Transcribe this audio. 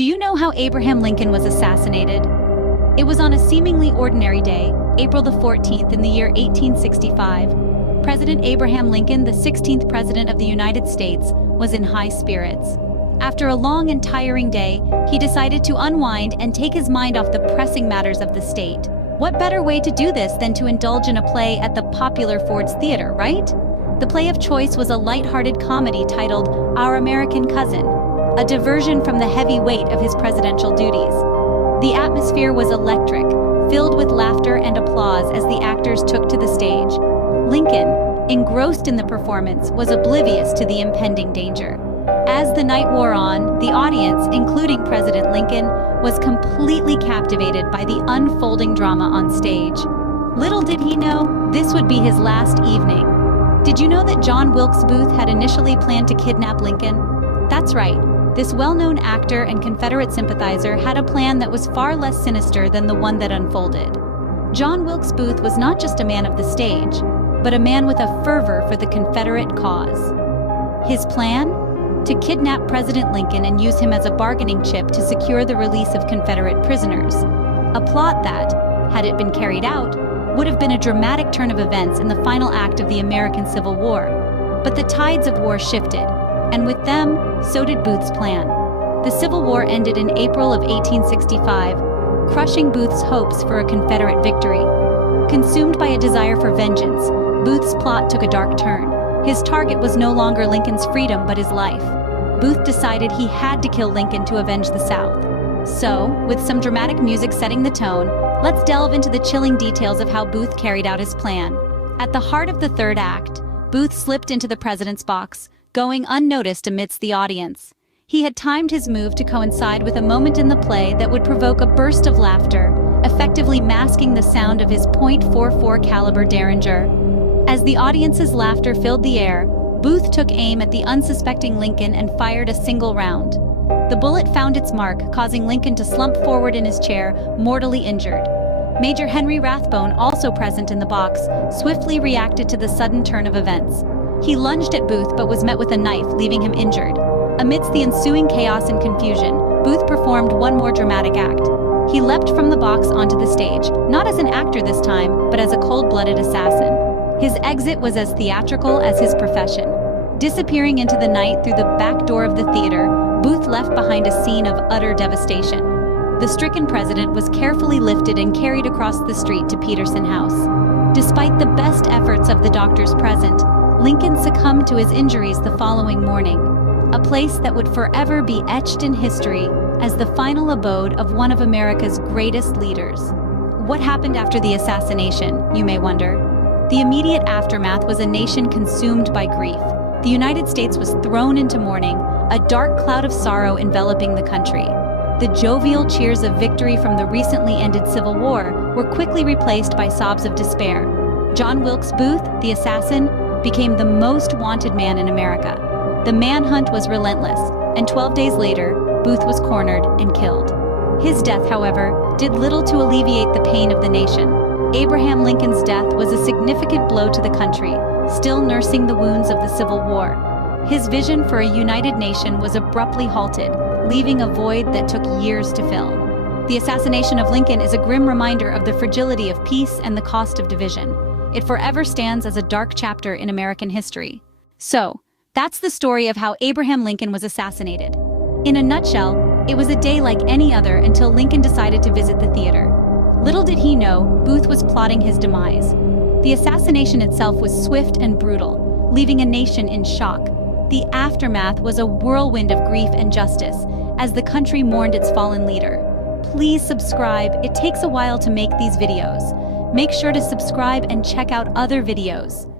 Do you know how Abraham Lincoln was assassinated? It was on a seemingly ordinary day, April the 14th in the year 1865. President Abraham Lincoln, the 16th President of the United States, was in high spirits. After a long and tiring day, he decided to unwind and take his mind off the pressing matters of the state. What better way to do this than to indulge in a play at the popular Ford's Theater, right? The play of choice was a light-hearted comedy titled Our American Cousin, a diversion from the heavy weight of his presidential duties. The atmosphere was electric, filled with laughter and applause as the actors took to the stage. Lincoln, engrossed in the performance, was oblivious to the impending danger. As the night wore on, the audience, including President Lincoln, was completely captivated by the unfolding drama on stage. Little did he know, this would be his last evening. Did you know that John Wilkes Booth had initially planned to kidnap Lincoln? That's right. This well-known actor and Confederate sympathizer had a plan that was far less sinister than the one that unfolded. John Wilkes Booth was not just a man of the stage, but a man with a fervor for the Confederate cause. His plan? To kidnap President Lincoln and use him as a bargaining chip to secure the release of Confederate prisoners. A plot that, had it been carried out, would have been a dramatic turn of events in the final act of the American Civil War. But the tides of war shifted, and with them, so did Booth's plan. The Civil War ended in April of 1865, crushing Booth's hopes for a Confederate victory. Consumed by a desire for vengeance, Booth's plot took a dark turn. His target was no longer Lincoln's freedom but his life. Booth decided he had to kill Lincoln to avenge the South. So, with some dramatic music setting the tone, let's delve into the chilling details of how Booth carried out his plan. At the heart of the third act, Booth slipped into the president's box, going unnoticed amidst the audience. He had timed his move to coincide with a moment in the play that would provoke a burst of laughter, effectively masking the sound of his .44 caliber Derringer. As the audience's laughter filled the air, Booth took aim at the unsuspecting Lincoln and fired a single round. The bullet found its mark, causing Lincoln to slump forward in his chair, mortally injured. Major Henry Rathbone, also present in the box, swiftly reacted to the sudden turn of events. He lunged at Booth but was met with a knife, leaving him injured. Amidst the ensuing chaos and confusion, Booth performed one more dramatic act. He leapt from the box onto the stage, not as an actor this time, but as a cold-blooded assassin. His exit was as theatrical as his profession. Disappearing into the night through the back door of the theater, Booth left behind a scene of utter devastation. The stricken president was carefully lifted and carried across the street to Peterson House. Despite the best efforts of the doctors present, Lincoln succumbed to his injuries the following morning, a place that would forever be etched in history as the final abode of one of America's greatest leaders. What happened after the assassination, you may wonder? The immediate aftermath was a nation consumed by grief. The United States was thrown into mourning, a dark cloud of sorrow enveloping the country. The jovial cheers of victory from the recently ended Civil War were quickly replaced by sobs of despair. John Wilkes Booth, the assassin, became the most wanted man in America. The manhunt was relentless, and 12 days later, Booth was cornered and killed. His death, however, did little to alleviate the pain of the nation. Abraham Lincoln's death was a significant blow to the country, still nursing the wounds of the Civil War. His vision for a united nation was abruptly halted, leaving a void that took years to fill. The assassination of Lincoln is a grim reminder of the fragility of peace and the cost of division. It forever stands as a dark chapter in American history. So, that's the story of how Abraham Lincoln was assassinated. In a nutshell, it was a day like any other until Lincoln decided to visit the theater. Little did he know, Booth was plotting his demise. The assassination itself was swift and brutal, leaving a nation in shock. The aftermath was a whirlwind of grief and justice as the country mourned its fallen leader. Please subscribe, it takes a while to make these videos. Make sure to subscribe and check out other videos.